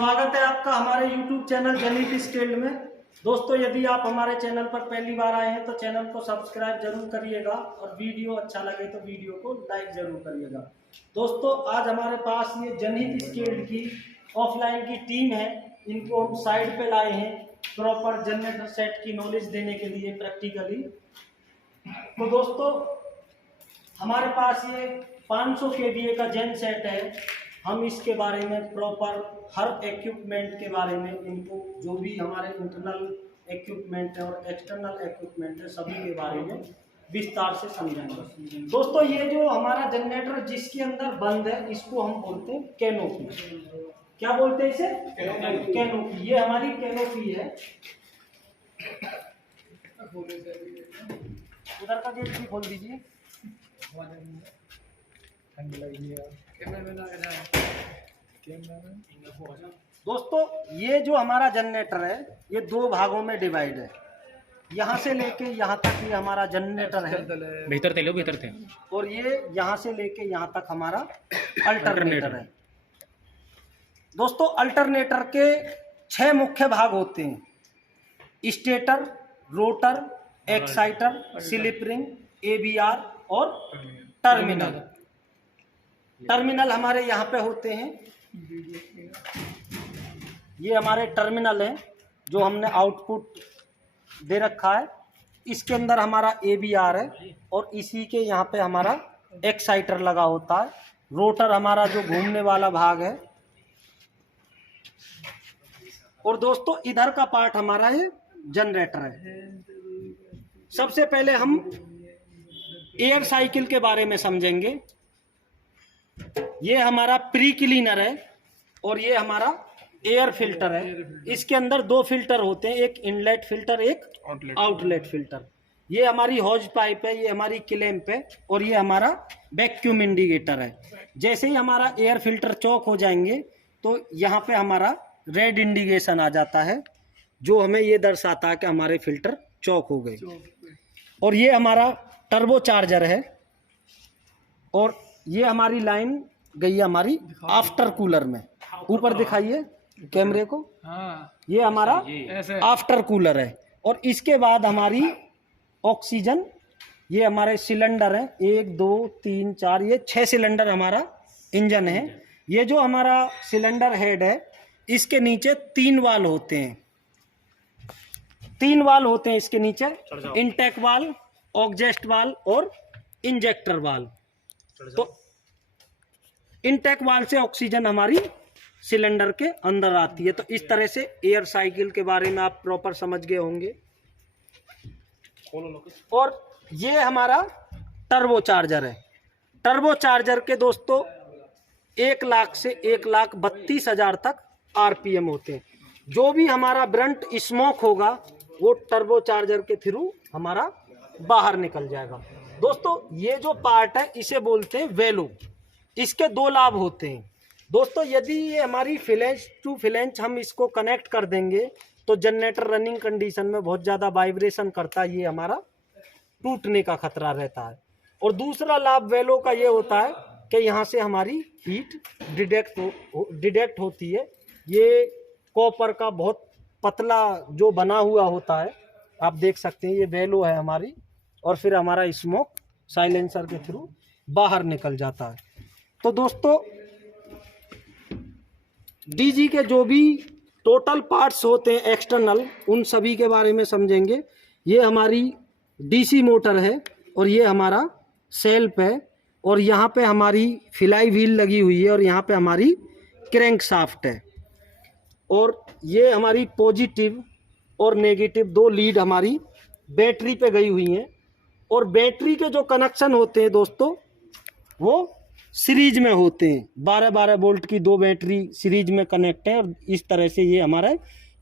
स्वागत है आपका हमारे YouTube चैनल जनित स्किल्ड में। दोस्तों, यदि आप हमारे चैनल पर पहली बार आए हैं तो चैनल को सब्सक्राइब जरूर करिएगा और वीडियो अच्छा लगे तो वीडियो को लाइक जरूर करिएगा। दोस्तों, आज हमारे पास ये जनित स्किल्ड की ऑफलाइन की टीम है। इनको हम साइड पे लाए हैं प्रॉपर जनरेटर सेट की नॉलेज देने के लिए प्रैक्टिकली। तो दोस्तों, हमारे पास ये 500 kVA का जेन सेट है। हम इसके बारे में प्रॉपर हर इक्विपमेंट के बारे में इनको जो भी हमारे इंटरनल इक्विपमेंट है और एक्सटर्नल इक्विपमेंट है सभी के बारे में विस्तार से समझाएंगे। दोस्तों, ये जो हमारा जनरेटर जिसके अंदर बंद है इसको हम बोलते हैं कैनोपी। क्या बोलते हैं इसे? कैनोपी। ये हमारी कैनोपी है। उधर का गेट भी खोल दीजिए। दोस्तों, ये जो हमारा जनरेटर है ये दो भागों में डिवाइड है। यहाँ से लेके यहाँ तक ये हमारा जनरेटर है, भीतर थे और ये यहाँ से लेके यहाँ तक हमारा अल्टरनेटर है। दोस्तों, अल्टरनेटर के 6 मुख्य भाग होते हैं: stator, rotor, exciter, slip ring, ABR और टर्मिनल। टर्मिनल हमारे यहाँ पे होते हैं। ये हमारे टर्मिनल हैं जो हमने आउटपुट दे रखा है। इसके अंदर हमारा ABR है और इसी के यहाँ पे हमारा एक्साइटर लगा होता है। रोटर हमारा जो घूमने वाला भाग है। और दोस्तों, इधर का पार्ट हमारा ये जनरेटर है। सबसे पहले हम एयर साइकिल के बारे में समझेंगे। ये हमारा प्री क्लीनर है और ये हमारा एयर फिल्टर है। इसके अंदर 2 फिल्टर होते हैं, एक इनलेट फिल्टर, एक आउटलेट फिल्टर। ये हमारी हॉज पाइप है, ये हमारी क्लैंप है और ये हमारा वैक्यूम इंडिकेटर है। जैसे ही हमारा एयर फिल्टर चौक हो जाएंगे तो यहाँ पे हमारा रेड इंडिकेशन आ जाता है जो हमें ये दर्शाता है कि हमारे फिल्टर चौक हो गए। और ये हमारा टर्बो चार्जर है और ये हमारी लाइन गई है हमारी आफ्टर कूलर में। ऊपर दिखाइए कैमरे को। ये हमारा आफ्टर कूलर है। और इसके बाद हमारी ऑक्सीजन, ये हमारे सिलेंडर है 1 2 3 4, ये 6 सिलेंडर हमारा इंजन है। ये जो हमारा सिलेंडर हेड है इसके नीचे 3 वाल होते हैं। 3 वाल होते हैं इसके नीचे, इनटेक वाल, ऑग्जेस्ट वाल और इंजेक्टर वाल। तो इनटेक वाल से ऑक्सीजन हमारी सिलेंडर के अंदर आती है। तो इस तरह से एयर साइकिल के बारे में आप प्रॉपर समझ गए होंगे। और ये हमारा टर्बो चार्जर है। टर्बो चार्जर के दोस्तों 1 लाख से 1,32,000 तक RPM होते हैं। जो भी हमारा ब्रंट स्मोक होगा वो टर्बो चार्जर के थ्रू हमारा बाहर निकल जाएगा। दोस्तों, ये जो पार्ट है इसे बोलते हैं वेलो। इसके 2 लाभ होते हैं। दोस्तों, यदि ये हमारी फ्लैंज टू फ्लैंज हम इसको कनेक्ट कर देंगे तो जनरेटर रनिंग कंडीशन में बहुत ज़्यादा वाइब्रेशन करता है, ये हमारा टूटने का खतरा रहता है। और दूसरा लाभ वेलो का ये होता है कि यहाँ से हमारी हीट डिटेक्ट होती है। ये कॉपर का बहुत पतला जो बना हुआ होता है, आप देख सकते हैं, ये वेलो है हमारी। और फिर हमारा स्मोक साइलेंसर के थ्रू बाहर निकल जाता है। तो दोस्तों, DG के जो भी टोटल पार्ट्स होते हैं एक्सटर्नल, उन सभी के बारे में समझेंगे। ये हमारी DC मोटर है और ये हमारा सेल्फ है और यहाँ पे हमारी फ्लाई व्हील लगी हुई है और यहाँ पे हमारी क्रैंक शाफ्ट है। और ये हमारी पॉजिटिव और नेगेटिव 2 लीड हमारी बैटरी पे गई हुई हैं। और बैटरी के जो कनेक्शन होते हैं दोस्तों वो सीरीज में होते हैं। 12-12 वोल्ट की 2 बैटरी सीरीज में कनेक्ट है और इस तरह से ये हमारा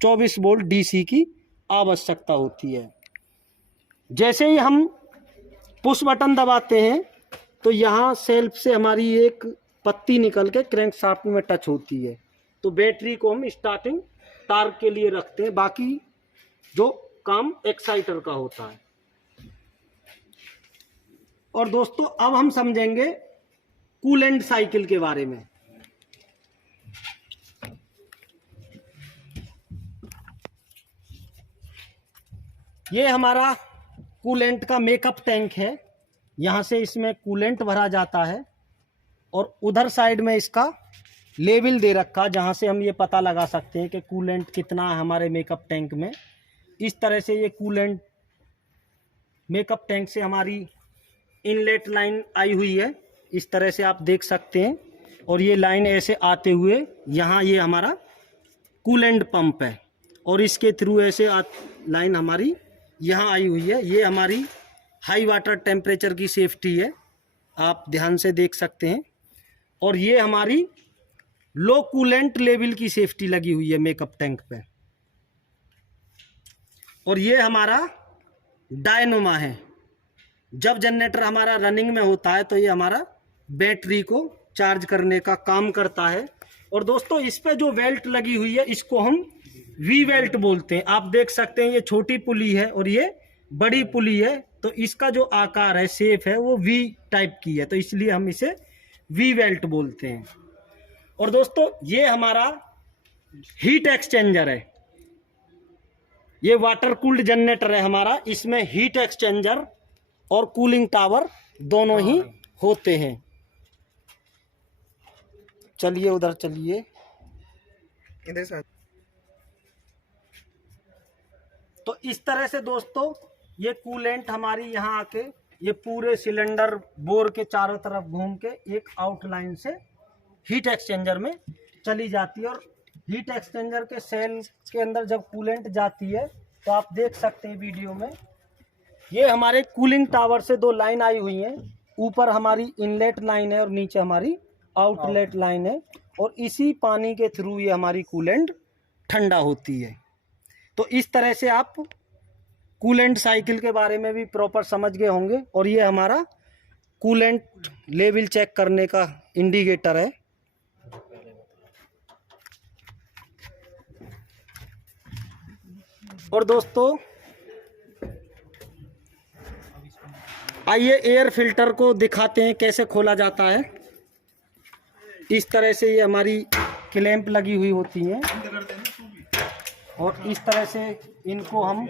24 वोल्ट DC की आवश्यकता होती है। जैसे ही हम पुश बटन दबाते हैं तो यहाँ सेल्फ से हमारी एक पत्ती निकल के क्रैंक शाफ्ट में टच होती है। तो बैटरी को हम स्टार्टिंग टार्क के लिए रखते हैं, बाकी जो काम एक्साइटर का होता है। और दोस्तों, अब हम समझेंगे कूलेंट साइकिल के बारे में। ये हमारा कूलेंट का मेकअप टैंक है। यहाँ से इसमें कूलेंट भरा जाता है और उधर साइड में इसका लेवल दे रखा, जहाँ से हम ये पता लगा सकते हैं कि कूलेंट कितना है हमारे मेकअप टैंक में। इस तरह से ये कूलेंट मेकअप टैंक से हमारी इनलेट लाइन आई हुई है, इस तरह से आप देख सकते हैं। और ये लाइन ऐसे आते हुए यहाँ ये हमारा कूलेंट पंप है और इसके थ्रू ऐसे लाइन हमारी यहाँ आई हुई है। ये हमारी हाई वाटर टेम्परेचर की सेफ्टी है, आप ध्यान से देख सकते हैं। और ये हमारी लो कूलेंट लेवल की सेफ्टी लगी हुई है मेकअप टैंक पे। और ये हमारा डायनोमा है। जब जनरेटर हमारा रनिंग में होता है तो ये हमारा बैटरी को चार्ज करने का काम करता है। और दोस्तों इस पे जो वेल्ट लगी हुई है इसको हम वी वेल्ट बोलते हैं। आप देख सकते हैं ये छोटी पुली है और ये बड़ी पुली है, तो इसका जो आकार है, शेप है, वो वी टाइप की है, तो इसलिए हम इसे वी वेल्ट बोलते हैं। और दोस्तों ये हमारा हीट एक्सचेंजर है। ये वाटर कूल्ड जनरेटर है हमारा। इसमें हीट एक्सचेंजर और कूलिंग टावर दोनों ही होते हैं। चलिए उधर चलिए। इधर से तो इस तरह से दोस्तों ये कूलेंट हमारी यहाँ आके ये पूरे सिलेंडर बोर के चारों तरफ घूम के एक आउटलाइन से हीट एक्सचेंजर में चली जाती है। और हीट एक्सचेंजर के सेल के अंदर जब कूलेंट जाती है तो आप देख सकते हैं वीडियो में, ये हमारे कूलिंग टावर से दो लाइन आई हुई हैं। ऊपर हमारी इनलेट लाइन है और नीचे हमारी आउटलेट लाइन है। और इसी पानी के थ्रू ये हमारी कूलेंट ठंडा होती है। तो इस तरह से आप कूलेंट साइकिल के बारे में भी प्रॉपर समझ गए होंगे। और ये हमारा कूलेंट लेवल चेक करने का इंडिकेटर है। और दोस्तों आइए एयर फिल्टर को दिखाते हैं कैसे खोला जाता है। इस तरह से ये हमारी क्लैंप लगी हुई होती हैं और इस तरह से इनको हम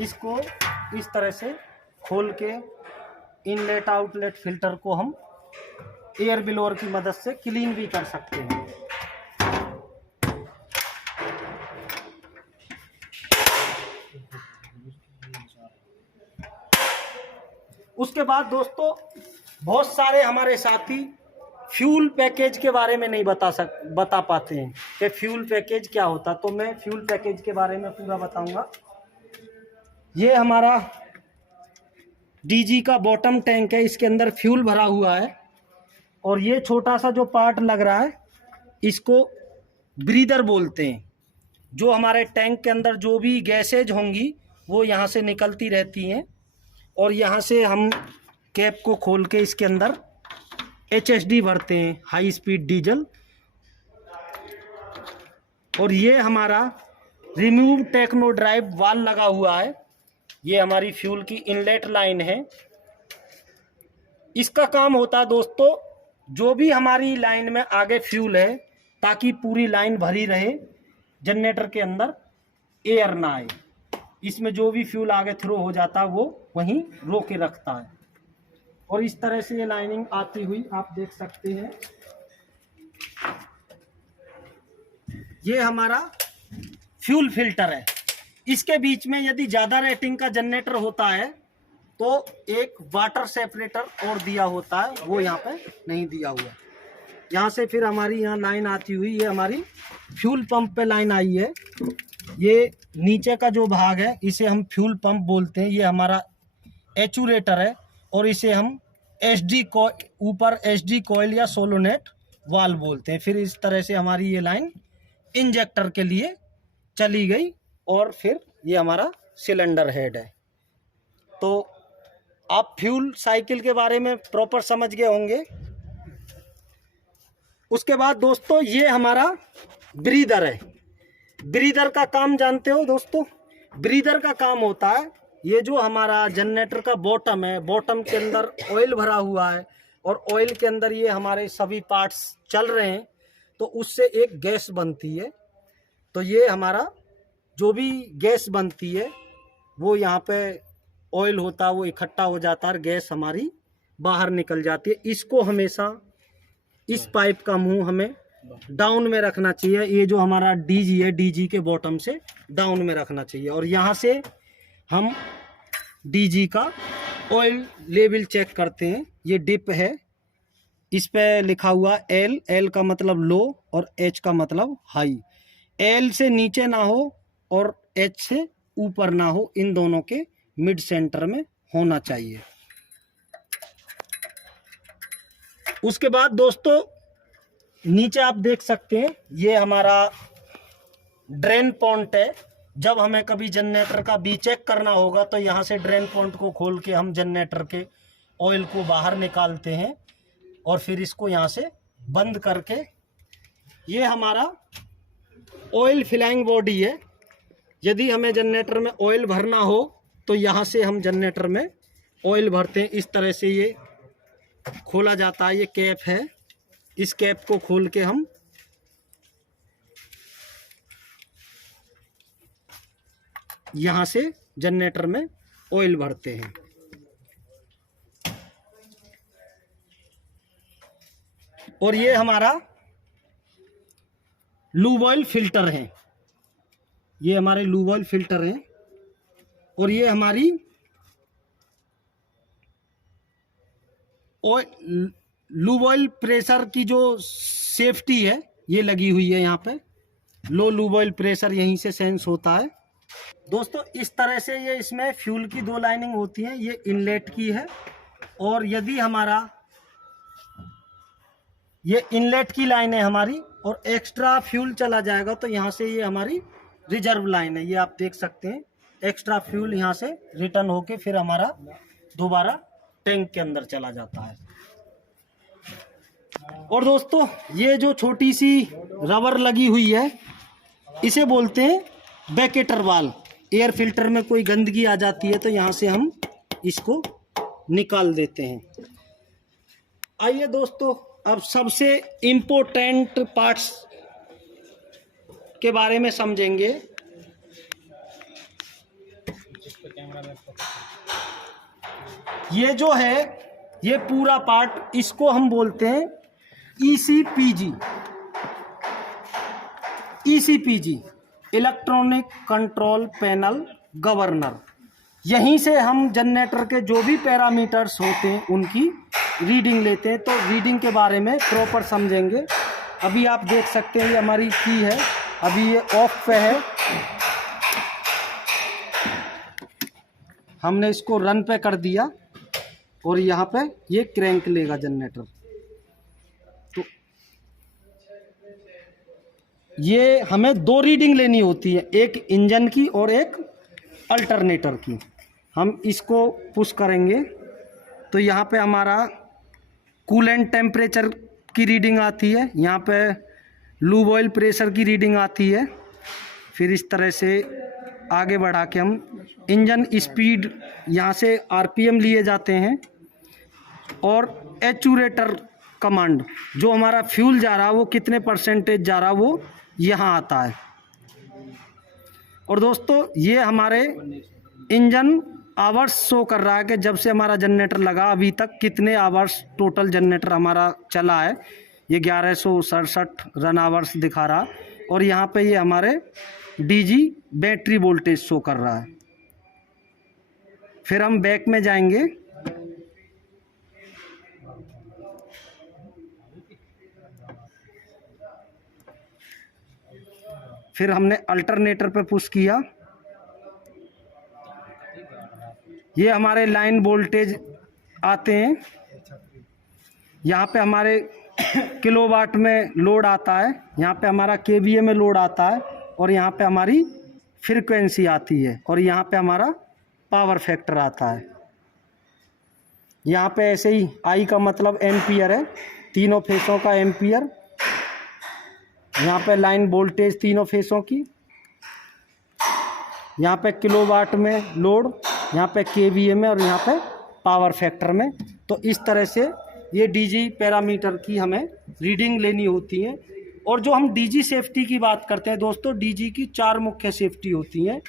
इसको इस तरह से खोल के इनलेट आउटलेट फिल्टर को हम एयर ब्लोअर की मदद से क्लीन भी कर सकते हैं। उसके बाद दोस्तों बहुत सारे हमारे साथी फ्यूल पैकेज के बारे में नहीं बता पाते हैं कि फ्यूल पैकेज क्या होता, तो मैं फ्यूल पैकेज के बारे में पूरा बताऊंगा। ये हमारा डीजी का बॉटम टैंक है, इसके अंदर फ्यूल भरा हुआ है। और ये छोटा सा जो पार्ट लग रहा है इसको ब्रीदर बोलते हैं। जो हमारे टैंक के अंदर जो भी गैसेज होंगी वो यहाँ से निकलती रहती हैं और यहाँ से हम कैप को खोल के इसके अंदर HSD भरते हैं, हाई स्पीड डीजल। और ये हमारा रिमूव टेक्नो ड्राइव वाल लगा हुआ है। ये हमारी फ्यूल की इनलेट लाइन है। इसका काम होता है दोस्तों, जो भी हमारी लाइन में आगे फ्यूल है ताकि पूरी लाइन भरी रहे, जनरेटर के अंदर एयर ना आए। इसमें जो भी फ्यूल आगे थ्रो हो जाता है वो वहीं रोक के रखता है। और इस तरह से ये लाइनिंग आती हुई आप देख सकते हैं। ये हमारा फ्यूल फिल्टर है। इसके बीच में यदि ज़्यादा रेटिंग का जनरेटर होता है तो एक वाटर सेपरेटर और दिया होता है, वो यहाँ पे नहीं दिया हुआ। यहाँ से फिर हमारी यहाँ लाइन आती हुई ये हमारी फ्यूल पंप पे लाइन आई है। ये नीचे का जो भाग है इसे हम फ्यूल पंप बोलते हैं। ये हमारा एचूरेटर है और इसे हम ऊपर एसडी कॉइल या सोलोनेट वाल्व बोलते हैं। फिर इस तरह से हमारी ये लाइन इंजेक्टर के लिए चली गई और फिर ये हमारा सिलेंडर हेड है। तो आप फ्यूल साइकिल के बारे में प्रॉपर समझ गए होंगे। उसके बाद दोस्तों ये हमारा ब्रीदर है। ब्रीदर का काम जानते हो दोस्तों? ब्रीदर का काम होता है, ये जो हमारा जनरेटर का बॉटम है, बॉटम के अंदर ऑयल भरा हुआ है और ऑयल के अंदर ये हमारे सभी पार्ट्स चल रहे हैं, तो उससे एक गैस बनती है। तो ये हमारा जो भी गैस बनती है वो यहाँ पे ऑयल होता है वो इकट्ठा हो जाता है और गैस हमारी बाहर निकल जाती है। इसको हमेशा इस पाइप का मुंह हमें डाउन में रखना चाहिए। ये जो हमारा डीजी है, डीजी के बॉटम से डाउन में रखना चाहिए। और यहाँ से हम डीजी का ऑयल लेवल चेक करते हैं। ये डिप है, इस पे लिखा हुआ एल, एल का मतलब लो और एच का मतलब हाई। एल से नीचे ना हो और एच से ऊपर ना हो, इन दोनों के मिड सेंटर में होना चाहिए। उसके बाद दोस्तों नीचे आप देख सकते हैं ये हमारा ड्रेन पॉइंट है। जब हमें कभी जनरेटर का बी चेक करना होगा तो यहाँ से ड्रेन पॉइंट को खोल के हम जनरेटर के ऑयल को बाहर निकालते हैं और फिर इसको यहाँ से बंद करके, ये हमारा ऑयल फिलिंग बॉडी है। यदि हमें जनरेटर में ऑयल भरना हो तो यहाँ से हम जनरेटर में ऑयल भरते हैं। इस तरह से ये खोला जाता है, ये कैप है। इस कैप को खोल के हम यहाँ से जनरेटर में ऑयल भरते हैं। और ये हमारा लूब ऑयल फिल्टर है, ये हमारे लूब ऑयल फिल्टर हैं। और ये हमारी लूब ऑयल प्रेशर की जो सेफ्टी है ये लगी हुई है यहाँ पे। लो लूब ऑयल प्रेशर यहीं से सेंस होता है। दोस्तों इस तरह से ये इसमें फ्यूल की दो लाइनिंग होती हैं, ये इनलेट की है। और यदि हमारा ये इनलेट की लाइन है हमारी और एक्स्ट्रा फ्यूल चला जाएगा तो यहाँ से ये हमारी रिजर्व लाइन है। ये आप देख सकते हैं, एक्स्ट्रा फ्यूल यहाँ से रिटर्न होके फिर हमारा दोबारा टैंक के अंदर चला जाता है। और दोस्तों ये जो छोटी सी रबर लगी हुई है इसे बोलते हैं बैकेटर वाल। एयर फिल्टर में कोई गंदगी आ जाती है तो यहाँ से हम इसको निकाल देते हैं। आइए दोस्तों अब सबसे इम्पोर्टेंट पार्ट्स के बारे में समझेंगे। ये जो है ये पूरा पार्ट, इसको हम बोलते हैं ECPG। ECPG electronic control panel governor. यहीं से हम जनरेटर के जो भी पैरामीटर्स होते हैं उनकी रीडिंग लेते हैं। तो रीडिंग के बारे में प्रॉपर समझेंगे। अभी आप देख सकते हैं ये हमारी की है, अभी ये ऑफ पे है। हमने इसको रन पे कर दिया और यहाँ पे ये क्रैंक लेगा जनरेटर। तो ये हमें दो रीडिंग लेनी होती है, एक इंजन की और एक अल्टरनेटर की। हम इसको पुश करेंगे तो यहाँ पे हमारा कूलेंट टेम्परेचर की रीडिंग आती है, यहाँ पे लूब ऑयल प्रेशर की रीडिंग आती है। फिर इस तरह से आगे बढ़ा के हम इंजन स्पीड, यहाँ से RPM लिए जाते हैं। और एक्चुएटर कमांड, जो हमारा फ्यूल जा रहा है वो कितने परसेंटेज जा रहा है वो यहाँ आता है। और दोस्तों ये हमारे इंजन आवर्स शो कर रहा है कि जब से हमारा जनरेटर लगा अभी तक कितने आवर्स टोटल जनरेटर हमारा चला है। ये 1167 रन आवर्स दिखा रहा। और यहाँ पे ये हमारे DG बैटरी वोल्टेज शो कर रहा है। फिर हम बैक में जाएंगे। फिर हमने अल्टरनेटर पे पुश किया, ये हमारे लाइन वोल्टेज आते हैं। यहाँ पे हमारे किलोवाट में लोड आता है, यहाँ पे हमारा KVA में लोड आता है और यहाँ पे हमारी फ्रीक्वेंसी आती है और यहाँ पे हमारा पावर फैक्टर आता है। यहाँ पे ऐसे ही I का मतलब एम्पियर है, तीनों फेसों का एम्पियर। यहाँ पे लाइन वोल्टेज तीनों फेसों की, यहाँ पे किलोवाट में लोड, यहाँ पे KVA में और यहाँ पे पावर फैक्टर में। तो इस तरह से ये DG पैरामीटर की हमें रीडिंग लेनी होती है। और जो हम DG सेफ्टी की बात करते हैं दोस्तों, DG की 4 मुख्य सेफ्टी होती हैं,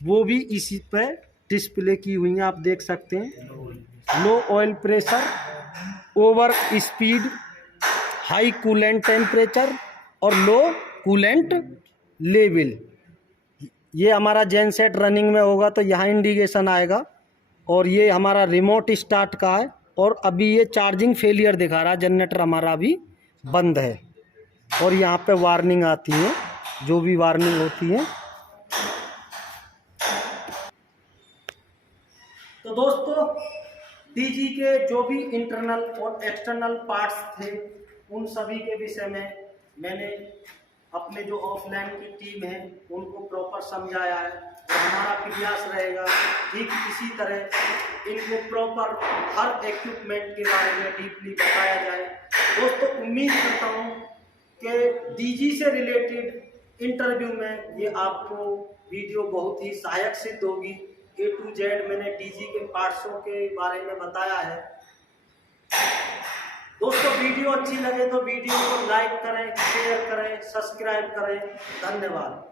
वो भी इसी पे डिस्प्ले की हुई हैं, आप देख सकते हैं। Low oil pressure, over speed, high coolant temperature और लो कूलेंट लेवल। ये हमारा जेनसेट रनिंग में होगा तो यहाँ इंडिकेशन आएगा। और ये हमारा रिमोट स्टार्ट का है और अभी ये चार्जिंग फेलियर दिखा रहा है, जनरेटर हमारा अभी बंद है। और यहाँ पे वार्निंग आती है, जो भी वार्निंग होती है। तो दोस्तों डीजी के जो भी इंटरनल और एक्सटर्नल पार्ट्स थे उन सभी के विषय में मैंने अपने जो ऑफलाइन की टीम है उनको प्रॉपर समझाया है। और हमारा प्रयास रहेगा ठीक इसी तरह इनको प्रॉपर हर इक्विपमेंट के बारे में डीपली बताया जाए। दोस्तों उम्मीद करता हूँ कि डीजी से रिलेटेड इंटरव्यू में ये आपको वीडियो बहुत ही सहायक सिद्ध होगी। A to Z मैंने डीजी के पार्ट्सों के बारे में बताया है। दोस्तों वीडियो अच्छी लगे तो वीडियो को लाइक करें, शेयर करें, सब्सक्राइब करें। धन्यवाद।